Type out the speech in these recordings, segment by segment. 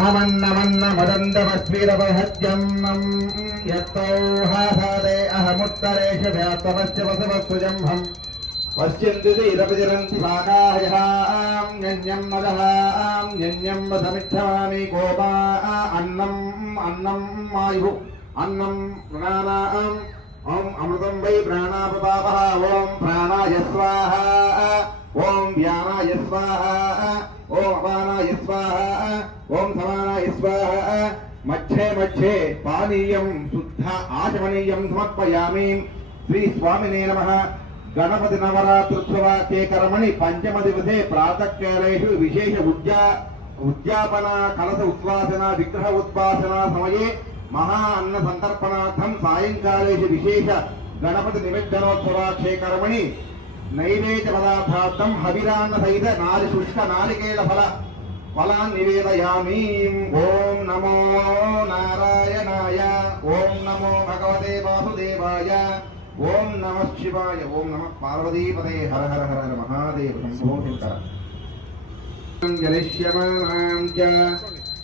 अमन्नमन्न मदन्दमस्वीरवहत्यं यत्तौहासादे अहमुत्तरेष व्याप्तमस्य वसवस्तुजम्भम् पश्यन्ति इदपतिरन्ति भागायहां यज्ञं मदहां यज्ञं वसमिच्छामि गोपा अन्नं मायुः अन्नं प्राणानाम् ओम अमृतं वै प्राणापपावः ओम प्राणाय स्वाहा ओम व्यानाय स्वाहा ओम अपानाय स्वाहा ओम समानाय स्वाहा मच्छे मच्छे पानीयं शुद्ध आचमनीयं समर्पयामि श्री स्वामिने नमः गणपति नवरात्रोत्सव के कर्मणि पंचम दिवसे प्रातःकालेषु विशेष उद्यापना कलश उद्वासना विग्रह उद्वासना समये महा अन्न संतर्पणार्थं सायंकालेषु विशेष गणपति निवेदनोत्सवाक्षे कर्मणि नैवेद्य पदार्थार्थं हविरान्न सहित शुष्क नारिकेल फलान् निवेदयामि। ओम नमो नारायणाय ओम नमो भगवते वासुदेवाय ओम नमः शिवाय ओम नमः पार्वतीपते हर हर हर हर महादेव शंभो शंकर। जनिष्यमानां च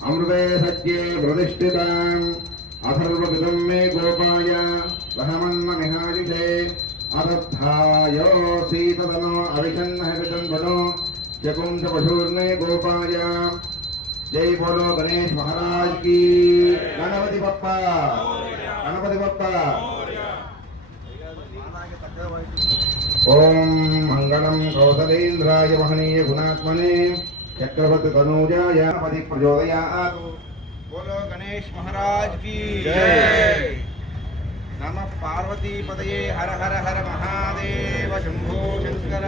अमृते सज्जे प्रतिष्ठिताम् अथर्वविदं मे गोपाय वहमन्नमिहायुषे अदत्थायो सीततनो अविषन्नहवितं वनो चकुंसपशूर्णे गोपाय। जय बोलो गणेश महाराज की। गणपति बप्पा गणपति बप्पा। ओम मंगलम कौसलेन्द्राय महनीय गुणात्मने चक्रवर्ती तनूजाय गणपति प्रचोदयात्। बोलो गणेश महाराज की जय। नमः पार्वती पतये हर हर हर महादेव शंभो शंकर।